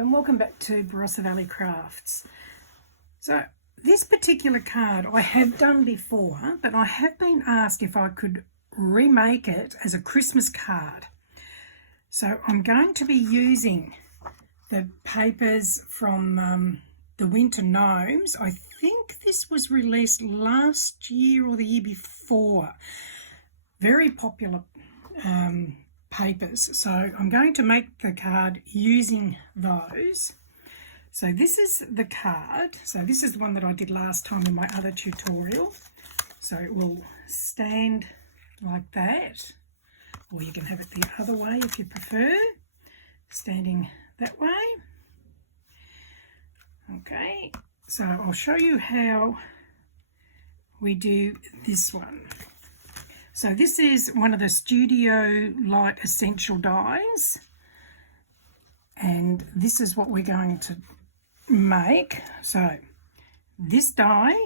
and welcome back to Barossa Valley Crafts. So this particular card I have done before, but I have been asked if I could remake it as a Christmas card. So I'm going to be using the papers from the Winter Gnomes. I think this was released last year or the year before. Very popular papers. So I'm going to make the card using those. So this is the card. So this is the one that I did last time in my other tutorial. So it will stand like that, or you can have it the other way if you prefer, standing that way. Okay, so I'll show you how we do this one. So this is one of the Studio Light Essential dies, and this is what we're going to make. So this die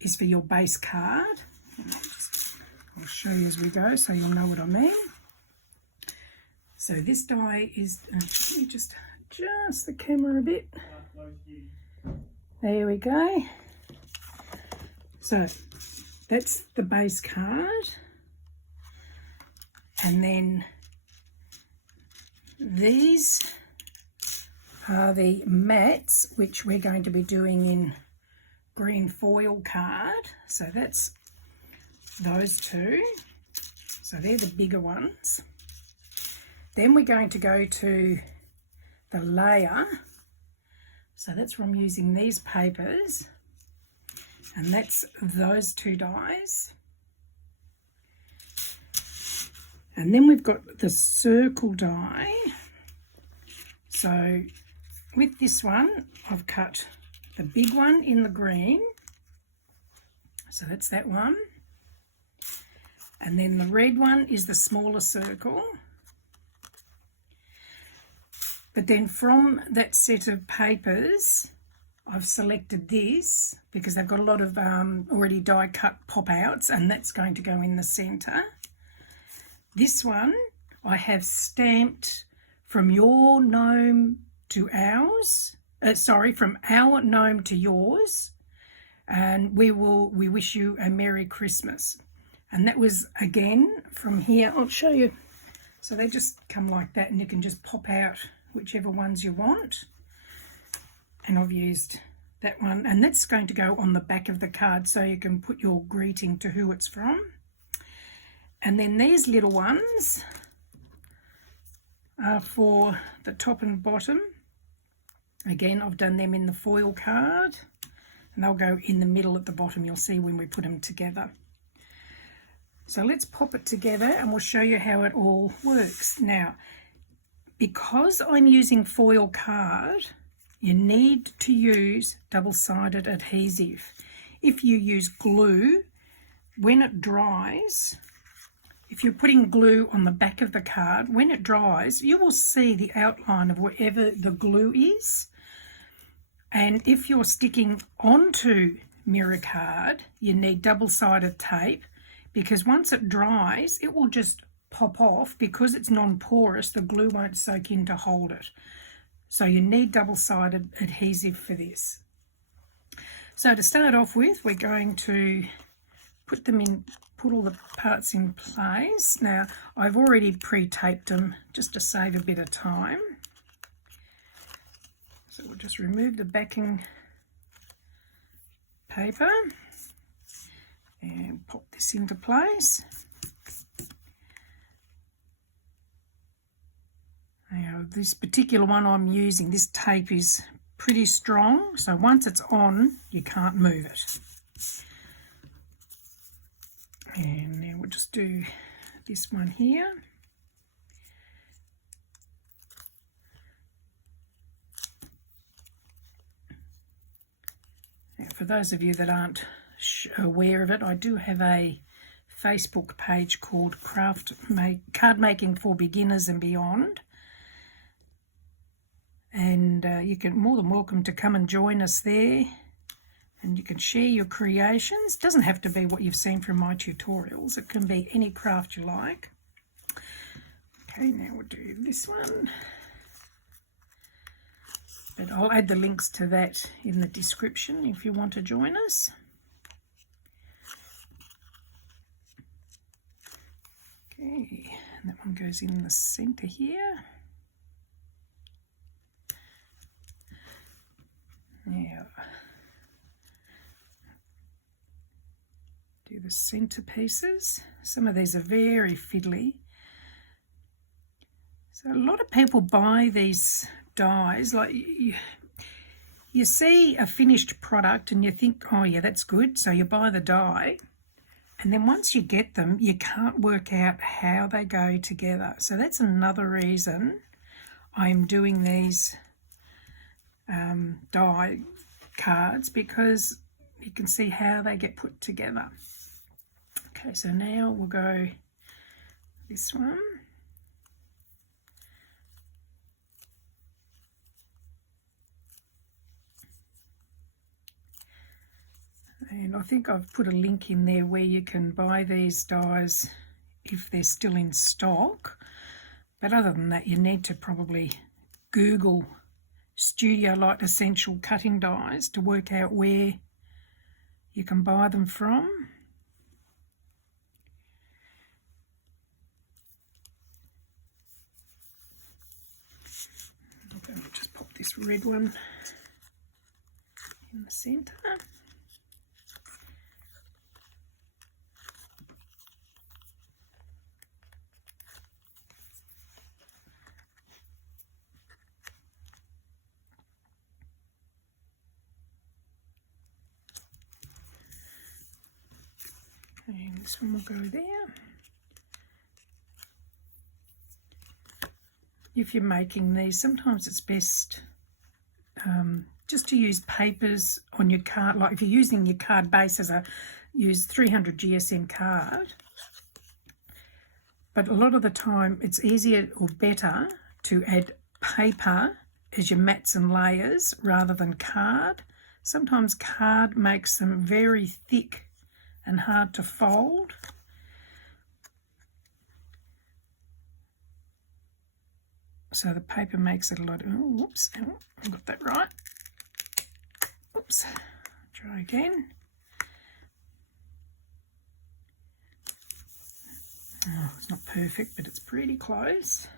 is for your base card. I'll show you as we go so you'll know what I mean. So this die is, let me just adjust the camera a bit. There we go. So that's the base card, and then these are the mats which we're going to be doing in green foil card. So that's those two. So they're the bigger ones. Then we're going to go to the layer. So that's from using these papers. And that's those two dies. And then we've got the circle die. So with this one, I've cut the big one in the green. So that's that one. And then the red one is the smaller circle. But then from that set of papers, I've selected this because they've got a lot of already die cut pop outs, and that's going to go in the centre. This one I have stamped from your gnome to ours, from our gnome to yours, and we wish you a Merry Christmas. And that was again from here. I'll show you. So they just come like that, and you can just pop out whichever ones you want. And I've used that one, and that's going to go on the back of the card so you can put your greeting to who it's from. And then these little ones are for the top and bottom. Again, I've done them in the foil card, and they'll go in the middle at the bottom. You'll see when we put them together. So let's pop it together and we'll show you how it all works. Now, because I'm using foil card, you need to use double-sided adhesive. If you use glue, when it dries, if you're putting glue on the back of the card, when it dries, you will see the outline of wherever the glue is. And if you're sticking onto mirror card, you need double-sided tape, because once it dries, it will just pop off. Because it's non-porous, the glue won't soak in to hold it. So you need double-sided adhesive for this. So to start off with, we're going to put all the parts in place. Now, I've already pre-taped them just to save a bit of time. So we'll just remove the backing paper and pop this into place. Now, this particular one I'm using, this tape is pretty strong, so once it's on, you can't move it. And now we'll just do this one here. Now, for those of you that aren't aware of it, I do have a Facebook page called Card Making for Beginners and Beyond. And you can more than welcome to come and join us there, and you can share your creations. It doesn't have to be what you've seen from my tutorials. It can be any craft you like. Okay, now we'll do this one. But I'll add the links to that in the description if you want to join us. Okay, and that one goes in the centre here. Now, do the centre pieces. Some of these are very fiddly. So a lot of people buy these dies, like you see a finished product and you think, oh yeah, that's good, so you buy the die, and then once you get them, you can't work out how they go together. So that's another reason I'm doing these die cards, because you can see how they get put together. Okay, so now we'll go this one. And I think I've put a link in there where you can buy these dies if they're still in stock. But other than that, you need to probably Google Studio Light Essential cutting dies to work out where you can buy them from. Okay, I'll just pop this red one in the centre. And this one will go there. If you're making these, sometimes it's best just to use papers on your card. Like if you're using your card base as use 300 GSM card. But a lot of the time it's easier or better to add paper as your mats and layers rather than card. Sometimes card makes them very thick and hard to fold. So the paper makes it a lot. Oh, whoops, I got that right. Oops, try again. Oh, it's not perfect, but it's pretty close.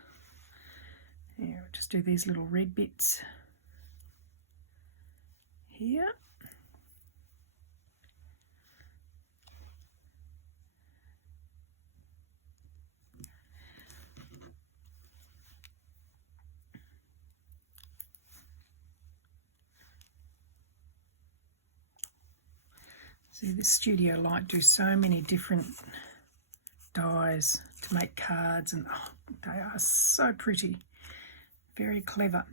Yeah, we'll just do these little red bits here. See, this Studio Light do so many different dies to make cards, and oh, they are so pretty, very clever.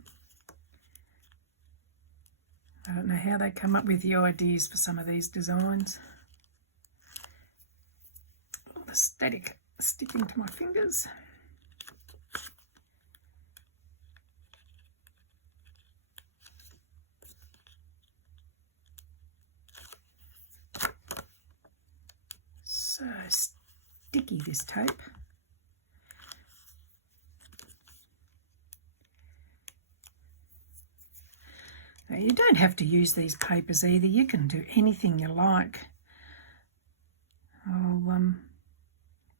I don't know how they come up with the ideas for some of these designs. Oh, the static sticking to my fingers. So sticky, this tape. Now, you don't have to use these papers either. You can do anything you like. I'll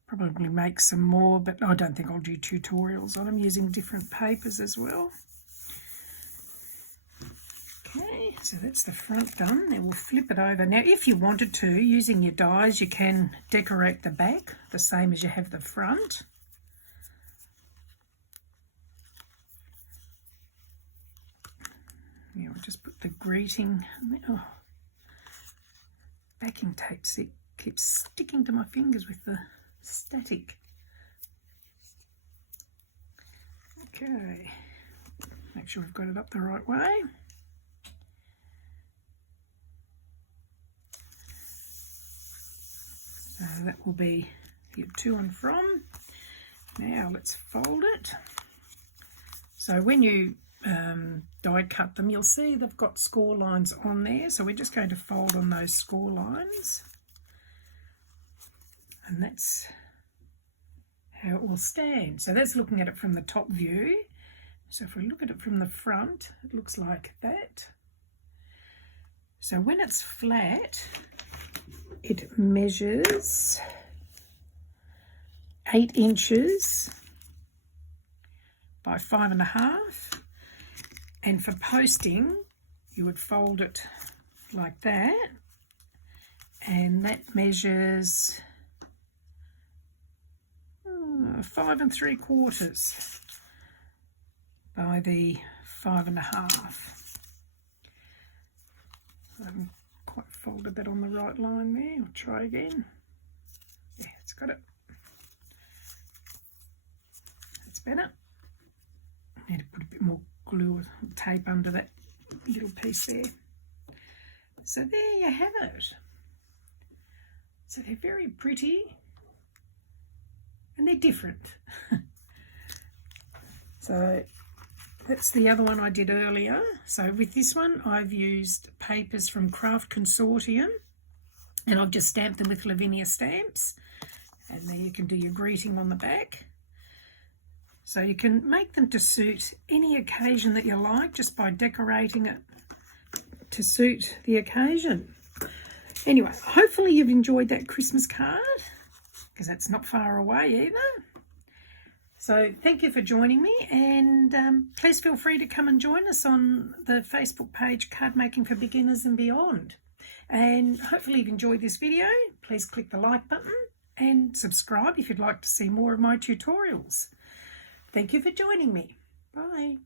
probably make some more, but I don't think I'll do tutorials on them, using different papers as well. Okay, so that's the front done. Then we'll flip it over. Now, if you wanted to, using your dies, you can decorate the back the same as you have the front. Yeah, we'll just put the greeting. Oh, backing tape keeps sticking to my fingers with the static. Okay, make sure we've got it up the right way. So that will be your to and from. Now let's fold it. So when you die cut them, you'll see they've got score lines on there. So we're just going to fold on those score lines. And that's how it will stand. So that's looking at it from the top view. So if we look at it from the front, it looks like that. So when it's flat, it measures 8 inches by 5.5, and for posting you would fold it like that, and that measures 5 3/4 by the 5.5. I haven't quite folded that on the right line there. I'll try again. Yeah, it's got it. That's better. I need to put a bit more glue or tape under that little piece there. So there you have it. So they're very pretty and they're different. So that's the other one I did earlier. So with this one, I've used papers from Craft Consortium, and I've just stamped them with Lavinia stamps. And there you can do your greeting on the back. So you can make them to suit any occasion that you like, just by decorating it to suit the occasion. Anyway, hopefully you've enjoyed that Christmas card, because that's not far away either. So thank you for joining me, and please feel free to come and join us on the Facebook page Card Making for Beginners and Beyond. And hopefully you've enjoyed this video. Please click the like button and subscribe if you'd like to see more of my tutorials. Thank you for joining me. Bye.